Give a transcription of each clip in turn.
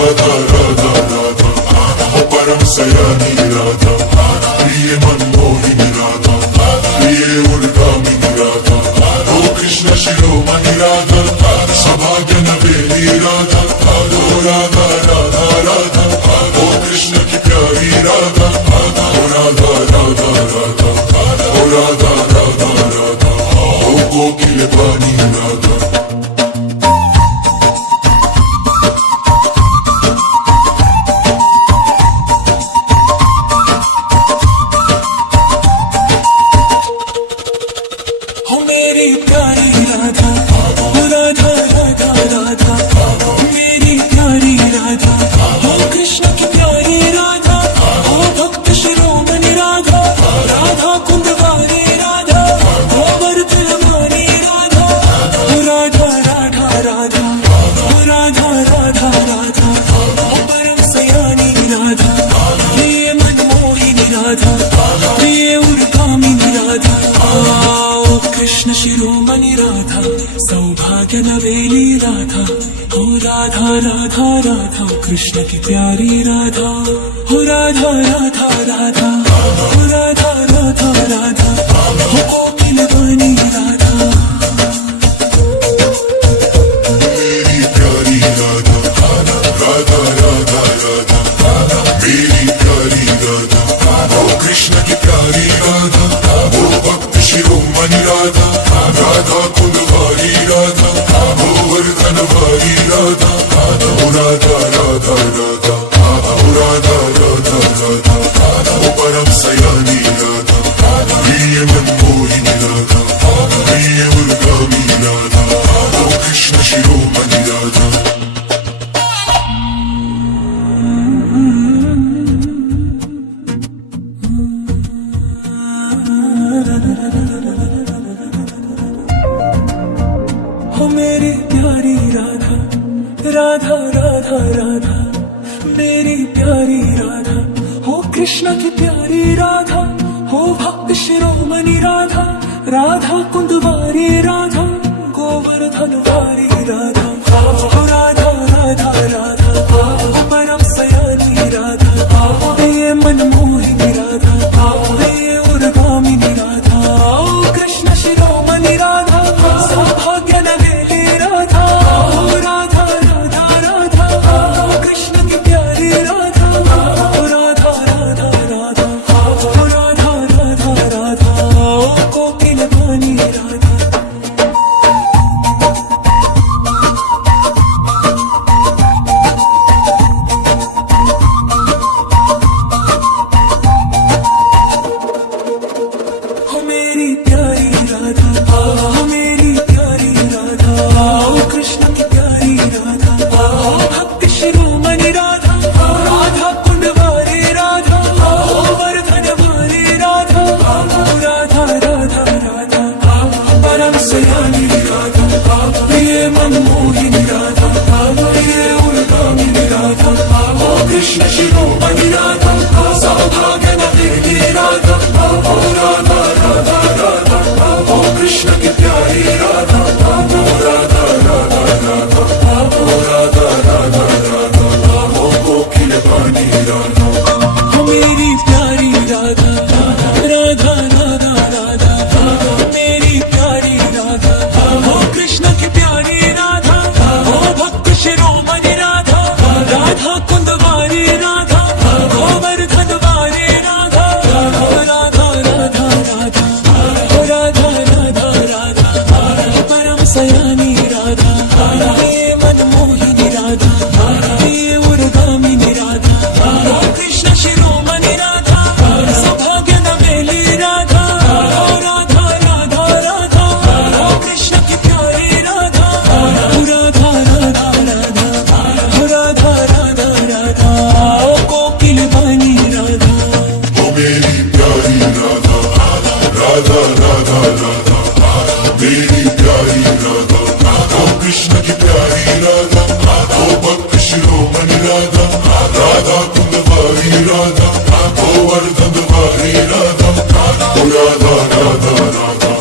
राधा राधा राधा ओ परम सयानी राधा प्रिय मनमोहिनी राधा प्रिय उर्गामिनी राधा ओ कृष्ण शिरोमणि राधा सौभाग्य नवेली राधा ओ राधा राधा राधा ओ कृष्ण की प्यारी राधा ओ राधा राधा राधा ओ राधा राधा राधा ओ कोकिल वाणी राधा। मेरी प्यारी राधा राधा राधा राधा मेरी प्यारी राधा हो कृष्ण की प्यारी राधा हो भक्त शिरोमणि राधा राधा कुंदवारी राधा हो वर्धनवानी राधा हो राधा राधा राधा हो राधा राधा राधा हो परम सयानी राधा प्रिय मनमोहिनी राधा प्रिय उर्गामिनी राधा कृष्ण शिरोमणि राधा सौभाग्य नवेली राधा हो राधा राधा राधा कृष्ण की प्यारी राधा हो राधा राधा राधा हो राधा राधा राधा हो कोकिल वाणी राधा। मेरी प्यारी राधा राधा राधा राधा मेरी प्यारी राधा ओ कृष्ण की प्यारी राधा ओ भक्त शिरोमणि राधा राधा कुंदवारी राधा ओ वर्धनवारी राधा ओ राधा राधा राधा ओ राधा राधा राधा ओ परम सयानी राधा प्रिय मनमोहिनी राधा प्रिय उर्गामिनी राधा ओ कृष्ण शिरोमणि राधा। हो मेरी प्यारी राधा राधा राधा राधा मेरी प्यारी राधा हो कृष्ण की प्यारी राधा हो भक्त शिरोमणि राधा राधा कुंदवारी राधा गोवर्धनवारी राधा हो राधा राधा राधा हो परम सयानी राधा प्रिय मनमोहिनी राधा प्रिय उर्गामिनी राधा कृष्ण शिरोमणि राधा सौभाग्य नवेली राधा हो राधा राधा राधा कृष्ण की प्यारी राधा हो राधा राधा राधा हो राधा राधा राधा कोकिल वाणी राधा। हो मेरी प्यारी राधा हो मेरी प्यारी राधा ओ कृष्ण की प्यारी राधा हो भक्त शिरोमणि राधा राधा कुंदवारी राधा हो वर्धनवारी राधा हो राधा राधा राधा परम सयानी राधा प्रिय मनमोहिनी राधा प्रिय उर्गामिनी राधा हो कृष्ण शिरोमणि राधा सौभाग्य नवेली राधा हो राधा राधा राधा हो कृष्ण की प्यारी राधा हो राधा राधा राधा हो राधा राधा राधा हो कोकिल वाणी राधा। हो मेरी प्यारी राधा राधा राधा राधा मेरी प्यारी राधा हो कृष्ण की प्यारी राधा हो भक्त शिरोमणि राधा राधा कुंदवारी राधा हो वर्धनवारी राधा हो राधा राधा राधा हो राधा राधा राधा परम सयानी राधा प्रिय मनमोहिनी राधा प्रिय उर्गामिनी राधा कृष्ण शिरोमणि राधा सौभाग्य नवेली राधा हो राधा राधा राधा हो कृष्ण की प्यारी राधा हो राधा राधा राधा हो राधा राधा राधा कोकिल वाणी राधा। ओ मेरी प्यारी राधा राधा राधा राधा मेरी प्यारी राधा ओ कृष्ण की प्यारी राधा ओ भक्त शिरोमणि राधा राधा कुंदवारी राधा ओ वर्धनवारी राधा ओ राधा राधा राधा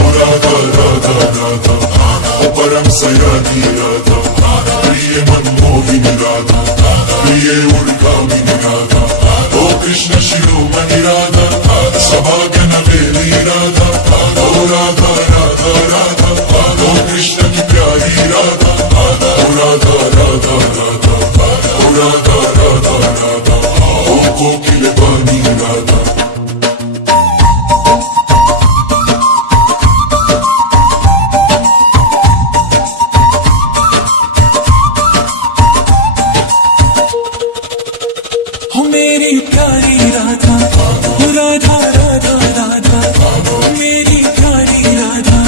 ओ राधा राधा राधा ओ परम सयानी राधा प्रिय मनमोहिनी मनमोहिनी राधा प्रिय उर्गामिनी राधा ओ कृष्ण शिरोमणि राधा सौभाग्य नवेली राधा ओ राधा राधा राधा ओ कृष्ण की प्यारी राधा ओ राधा राधा राधा ओ राधा राधा राधा ओ कोकिल वाणी राधा हो मेरी प्यारी राधा हो राधा राधा राधा मेरी प्यारी राधा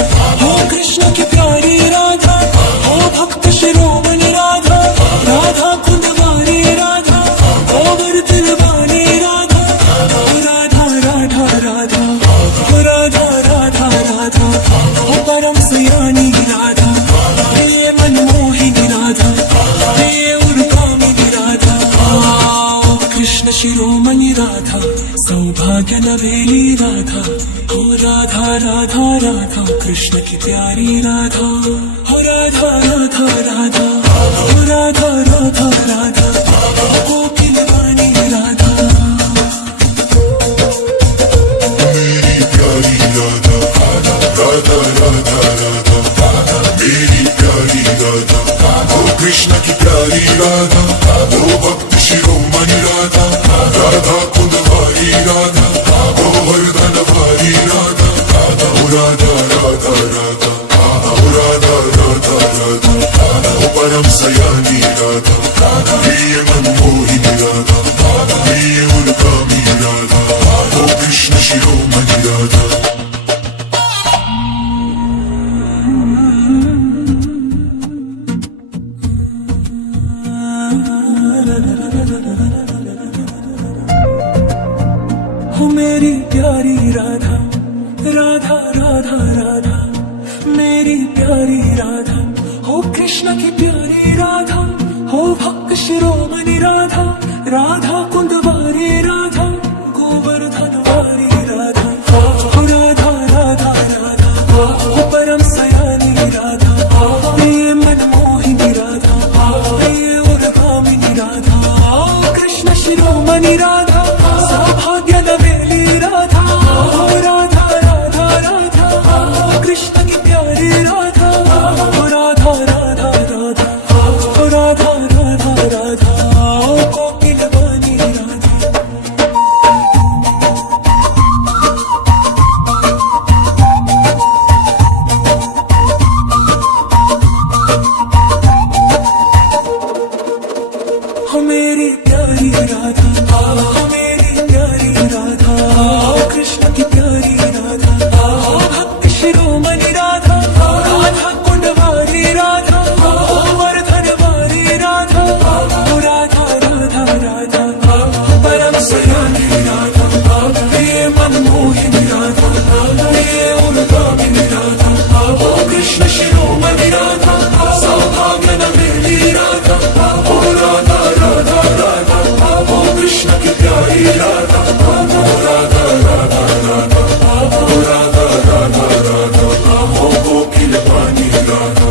हो कृष्ण की प्यारी राधा हो भक्त शिरोमणि राधा राधा कुंदवारी राधा हो वर्धन वाणी राधा हो राधा राधा राधा हो राधा राधा राधा हो परम सयानी राधा प्रिय मनमोहिनी राधा प्रिय उर्गामिनी राधा कृष्ण शिरोमणि राधा सौभाग्य नवेली राधा हो राधा राधा राधा कृष्ण की प्यारी राधा हो राधा राधा राधा हो राधा राधा राधा कोकिल वाणी राधा मेरी प्यारी राधा राधा राधा राधा मेरी प्यारी राधा ओ कृष्ण की प्यारी राधा ओ भक्त शिरोमणि राधा राधा कुंदवारी राधा ओ वर्धन वारी राधा ओ राधा राधा राधा ओ राधा राधा राधा ओ परम सयानी राधा प्रिय मनमोहिनी राधा प्रिय उर्गामिनी राधा ओ कृष्ण शिरोमणि राधा हो मेरी प्यारी राधा राधा राधा राधा मेरी प्यारी राधा हो कृष्ण की प्यारी राधा हो भक्त शिरोमणि राधा राधा कुंदवारी राधा गोवर्धन वारी राधा हो राधा राधा राधा हो परम सयानी राधा प्रिय मनमोहिनी राधा प्रिय उर्गामिनी राधा कृष्ण शिरोमणि राधा सौभाग्य नवेली राधा हो राधा राधा राधा कृष्ण की प्यारी राधा हो राधा राधा राधा हो राधा राधा राधा कोकिल वाणी राधा हो मेरी प्यारी राधा हो मेरी प्यारी राधा कृष्ण की प्यारी राधा हो भक्त शिरोमणि राधा राधा कुंडवारी राधा हो वर्धन वारी राधा हो राधा राधा राधा परम सयानी राधा प्रिय मनमोहिनी राधा प्रिय उर्गामिनी राधा हो कृष्ण शिरोमणि राधा सौभाग्य नवेली राधा हो राधा राधा राधा हो कृष्ण की प्यारी राधा हो राधा राधा राधा हो राधा राधा राधा हो कोकिल वाणी राधा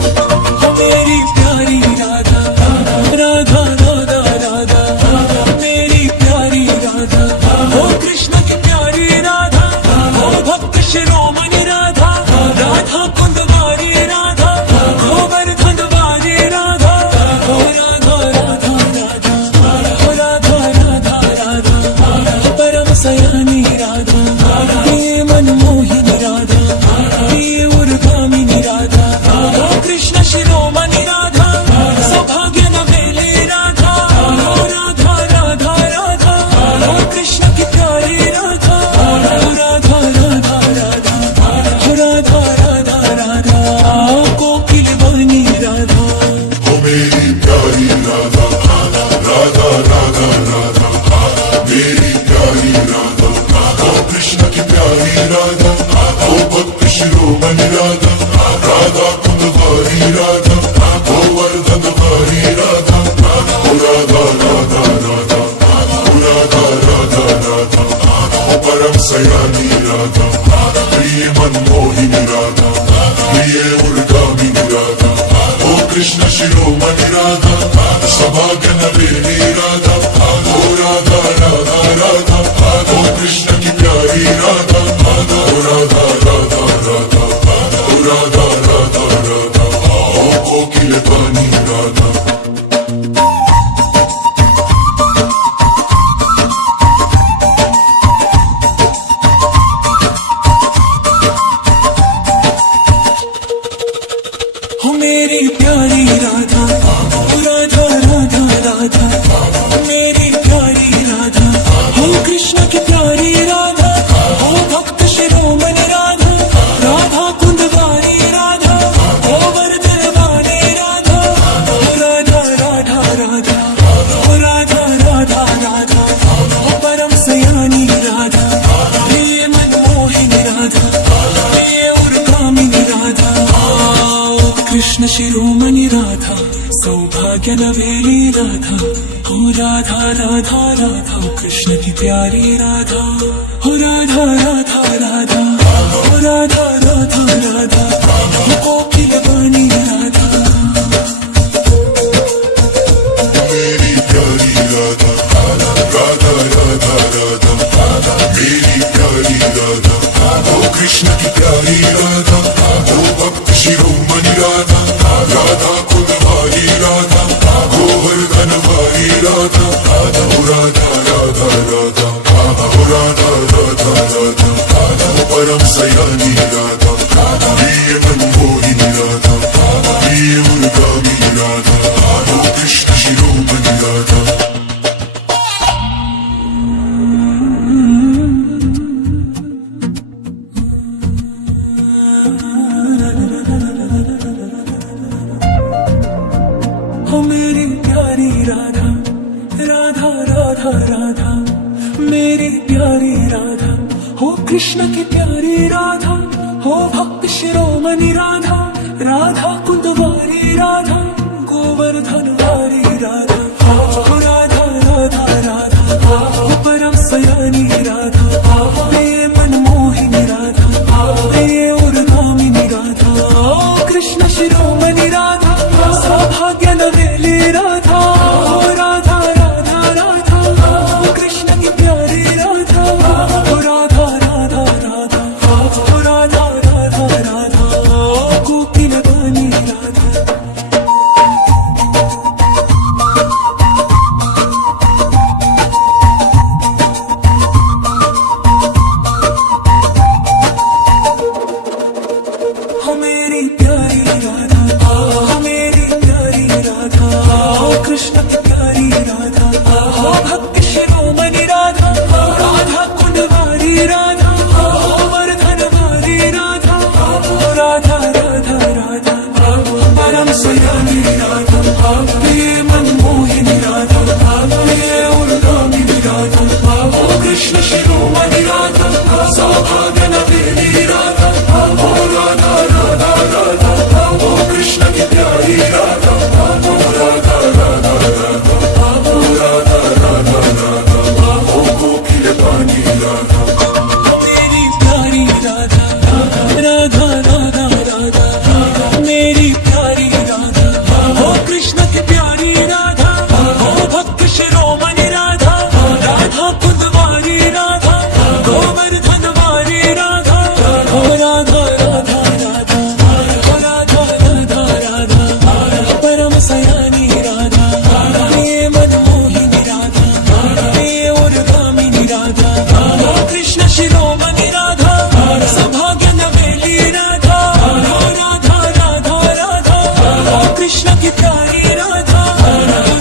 हो मेरी प्यारी राधा राधा राधा राधा मेरी प्यारी राधा हो कृष्ण की प्यारी राधा हो भक्त शिरोमणि राधा राधा कुंदवारी राधा हो वर्धन वारी राधा हो राधा राधा राधा हो राधा राधा राधा परम सयानी राधा प्रिय मनमोहिनी राधा प्रिय उर्गामिनी राधा हो कृष्ण शिरोमणि राधा सौभाग्य नवेली राधा हो राधा राधा राधा हो कृष्ण की प्यारी राधा हो राधा राधा राधा हो राधा राधा राधा कोकिल वाणी राधा ओ मेरी प्यारी राधा राधा राधा राधा मेरी प्यारी राधा ओ कृष्ण की प्यारी राधा ओ भक्त शिरोमणि राधा राधा कुंदवारी राधा ओ वर्धन वारी राधा ओ राधा राधा राधा ओ राधा राधा राधा ओ परम सयानी राधा प्रिय मनमोहिनी राधा प्रिय उर्गामिनी राधा ओ कृष्ण शिरोमणि राधा सौभाग्य नवेली राधा ओ राधा राधा राधा ओ कृष्ण की प्यारी राधा ओ राधा राधा राधा ओ राधा राधा राधा ओ कोकिल पानी राधा हो मेरी प्यारी राधा ओ राधा राधा राधा मेरी प्यारी राधा हो कृष्ण की प्यारी राधा हो भक्त शिरोमणि राधा राधा कुंदवारी राधा हो वर्धन वाली राधा हो राधा राधा राधा हो राधा राधा राधा हो परम सयानी राधा प्रिय मनमोहिनी राधा प्रिय उर्गामिनी राधा कृष्ण शिरोमणि राधा सौभाग्य नवेली राधा हो राधा राधा राधा कृष्ण की प्यारी राधा हो राधा राधा राधा हो राधा राधा राधा हो कोकिल वाणी राधा मेरी प्यारी राधा राधा राधा राधा मेरी प्यारी राधा ओ कृष्ण की प्यारी राधा ओ भक्त शिरोमणि राधा राधा कुंदवारी राधा गोवर्धन वाली राधा ओ राधा राधा राधा ओ राधा राधा राधा ओ परम सयानी राधा प्रिय मनमोहिनी राधा प्रिय उर्गामिनी राधा ओ कृष्ण शिरोमणि राधा हो मेरी प्यारी राधा राधा राधा राधा मेरी प्यारी राधा हो कृष्ण की प्यारी राधा हो भक्त शिरोमणि राधा राधा कुंदवारी राधा गोवर्धन वाली राधा हो राधा राधा राधा हो परम सयानी राधा प्रिय मनमोहिनी राधा प्रिय उर्गामिनी राधा कृष्ण शिरोमणि राधा सौभाग्य नवेली राधा हो राधा राधा राधा हो कृष्ण की प्यारी राधा हो राधा राधा राधा हो राधा राधा राधा हो कोकिल वाणी राधा हो मेरी प्यारी राधा हो मेरी प्यारी राधा हो कृष्ण की प्यारी राधा हो भक्त शिरोमणि राधा राधा कुंदवारी राधा हो वर्धन वाली राधा हो राधा राधा राधा परम सयानी राधा प्रिय मनमोहिनी राधा प्रिय उर्गामिनी राधा हो कृष्ण शिरोमणि राधा सौभाग्य नवेली राधा हो राधा राधा राधा हो कृष्ण की प्यारी राधा हो राधा राधा राधा हो राधा राधा राधा हो कोकिल वाणी राधा मेरी प्यारी राधा राधा राधा राधा मेरी प्यारी राधा हो कृष्ण की प्यारी राधा हो भक्त शिरोमणि राधा राधा कुंदवारी राधा गोवर्धन वाली राधा हो राधा राधा राधा हो राधा राधा राधा परम सयानी राधा प्रिय मनमोहिनी राधा प्रिय उर्गामिनी राधा हो कृष्ण शिरोमणि राधा सौभाग्य नवेली राधा हो राधा राधा राधा हो कृष्ण की प्यारी राधा हो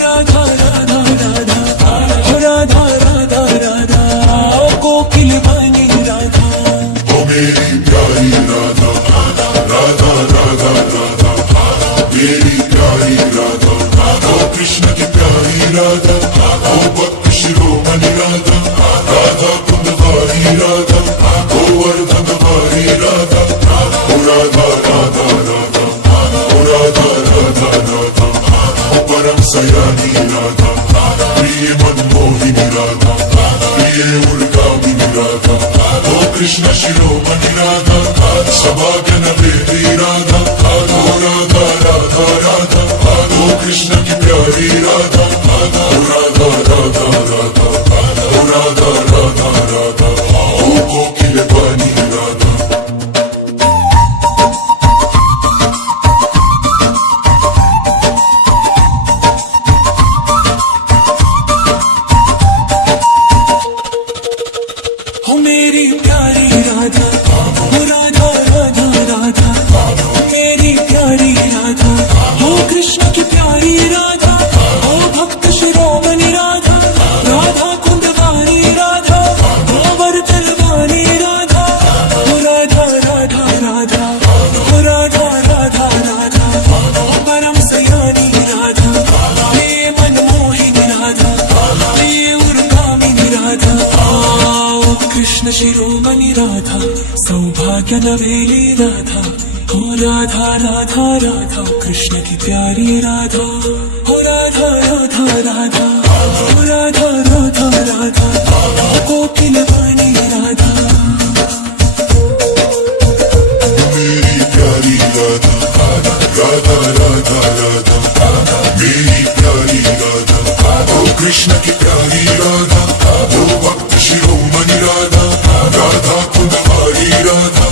राधा राधा राधा हो राधा राधा राधा हो कोकिल वाणी राधा ओ मेरी प्यारी राधा राधा राधा राधा मेरी प्यारी राधा ओ कृष्ण की प्यारी राधा ओ भक्त शिरोमणि राधा राधा कुंदवारी राधा गोवर्धन वाली राधा ओ राधा राधा राधा ओ राधा राधा राधा ओ परम सयानी राधा प्रिय मनमोहिनी राधा प्रिय उर्गामिनी राधा ओ कृष्ण शिरोमणि राधा सौभाग्य नवेली राधा हो राधा राधा राधा शिरोमणि राधा सौभाग्य नवेली राधा हो राधा राधा राधा कृष्ण की प्यारी राधा हो राधा राधा राधा हो राधा राधा राधा कोकिल वाणी राधा मेरी प्यारी राधा राधा राधा राधा मेरी प्यारी राधा ओ कृष्ण की प्यारी राधा ओ भक्त शिरोमणि राधा राधा कुंदवारी राधा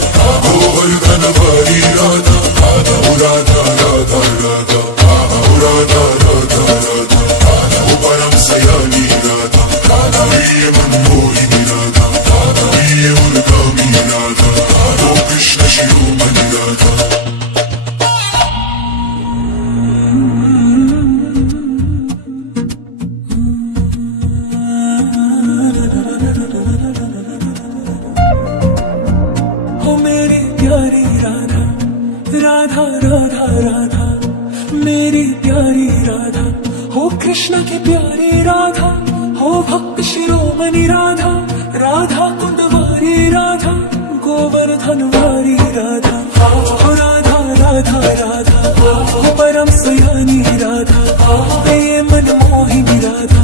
ओ वरधनवारी राधा ओ राधा राधा राधा ओ राधा राधा राधा ओ परम सयानी राधा प्रिय मनमोहिनी राधा प्रिय उर्गामी राधा ओ कृष्ण शिरोमणि राधा हो मेरी प्यारी राधा राधा राधा राधा मेरी प्यारी राधा हो कृष्ण की प्यारी राधा हो भक्त शिरोमणि राधा राधा कुंदवारी राधा गोवर्धनवारी राधा हो राधा राधा राधा हो परम सयानी राधा प्रिय मनमोहिनी राधा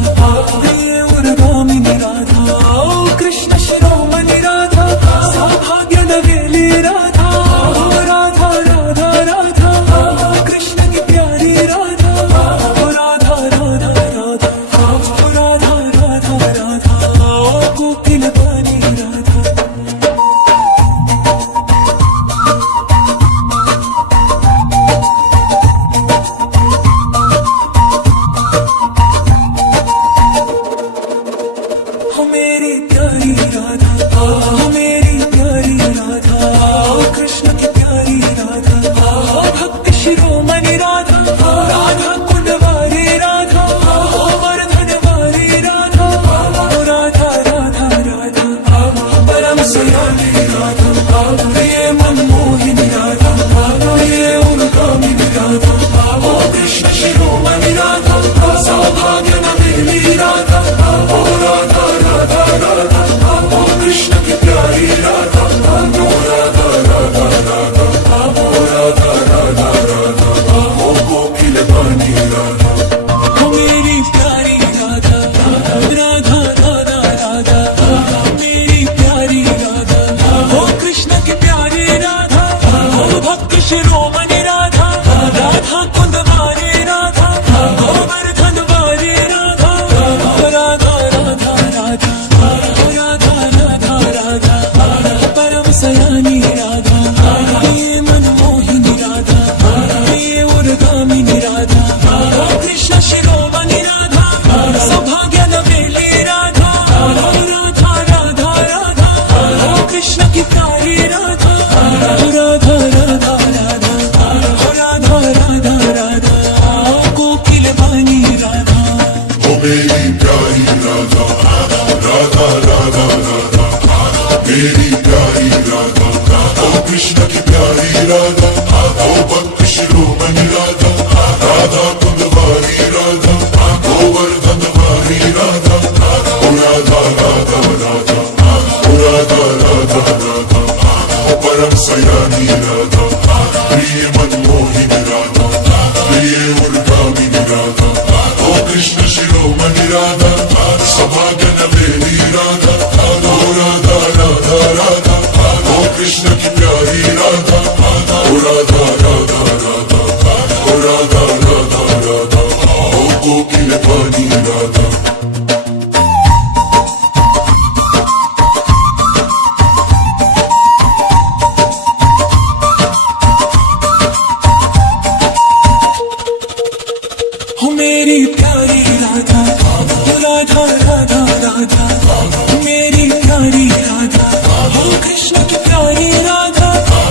प्रिय उर्गामिनी राधा ओ कृष्ण शिरोमणि राधा सौभाग्य नवेली राधा हो राधा राधा राधा कृष्ण की प्यारी राधा हो राधा राधा राधा हो राधा राधा राधा ओ कोकिल वाणी राधा हो मेरी प्यारी राधा हो मेरी प्यारी राधा ओ कृष्ण की प्यारी राधा हो भक्त शिरोमणि राधा राधा कुंदवारी राधा हो वरधनवारी राधा हो राधा राधा राधा परम सयानी राधा प्रिय मनमोहिनी राधा प्रिय उर्गामिनी राधा ओ कृष्ण शिरोमणि राधा सौभाग्य नवेली राधा हो राधा राधा राधा ओ कृष्ण की प्यारी राधा हो राधा राधा राधा हो राधा राधा राधा ओ कोकिल वाणी राधा हो मेरी प्यारी राधा राधा राधा राधा मेरी प्यारी राधा हो कृष्ण की प्यारी राधा हो भक्त शिरोमणि राधा राधा कुंदवारी राधा गोवर्धनवारी राधा राधा राधा राधा हो राधा राधा राधा परम सयानी राधा प्रिय मनमोहिनी राधा प्रिय उर्गामिनी राधा कृष्ण शिरोमणि राधा सौभाग्य नवेली राधा राधा राधा राधा हो कृष्ण की प्यारी राधा राधा राधा राधा हो राधा राधा राधा कोकिल वाणी राधा ओ मेरी प्यारी राधा राधा राधा राधा मेरी प्यारी राधा ओ कृष्ण की प्यारी राधा ओ भक्त शिरोमणि राधा राधा कुंदवारी राधा गोवर्धनवारी राधा ओ राधा राधा राधा ओ राधा राधा राधा ओ परम सयानी राधा प्रिय मनमोहिनी राधा प्रिय उर्गामिनी राधा ओ कृष्ण शिरोमणि राधा सौभाग्य नवेली राधा ओ राधा राधा राधा ओ कृष्ण की प्यारी राधा ओ राधा राधा राधा ओ राधा राधा राधा ओ कोकिल वाणी राधा हो मेरी प्यारी राधा राधा राधा राधा मेरी प्यारी राधा हो कृष्ण की प्यारी राधा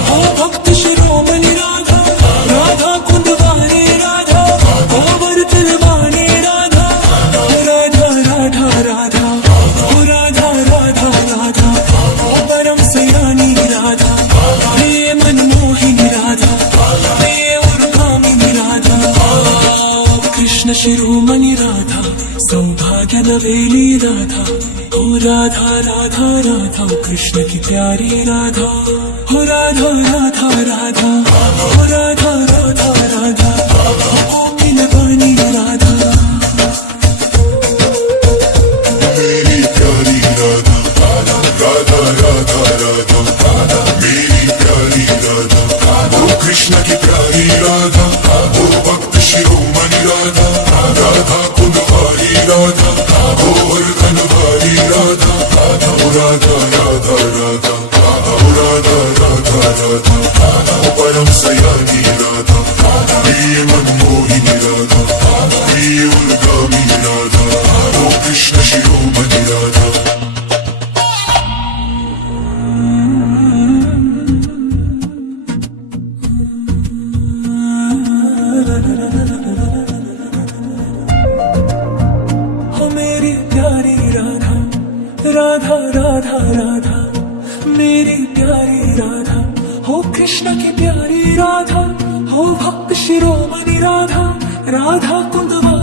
हो भक्त शिरोमणि राधा राधा कुंदवारी राधा हो वरधनवारी राधा राधा राधा राधा हो राधा राधा राधा हो परम सयानी राधा प्रिय मनमोहिनी राधा प्रिय उर्गामिनी राधा कृष्ण शिरोमणि राधा सौभाग्य भाग्य नवेली राधा, हो राधा राधा राधा, कृष्ण की प्यारी राधा, हो राधा राधा राधा, हो राधा राधा राधा, कोकिल वाणी राधा, मेरी प्यारी राधा, राधा राधा राधा, मेरी प्यारी राधा, वो कृष्ण की प्यारी राधा, वो भक्त शिरोमणि राधा, राधा कुंदवारी राधा, वो वर्धनवारी राधा, वो राधा राधा राधा, वो राधा राधा राधा, वो परम सयानी राधा, प्रिय मनमोहिनी राधा, प्रिय उर्गामिनी राधा, वो कृष्ण शिरोमणि राधा। हो मेरी प्यारी राधा, राधा राधा राधा, मेरी प्यारी राधा, हो कृष्ण की प्यारी राधा, हो भक्त शिरोमणि राधा, राधा कुंदवा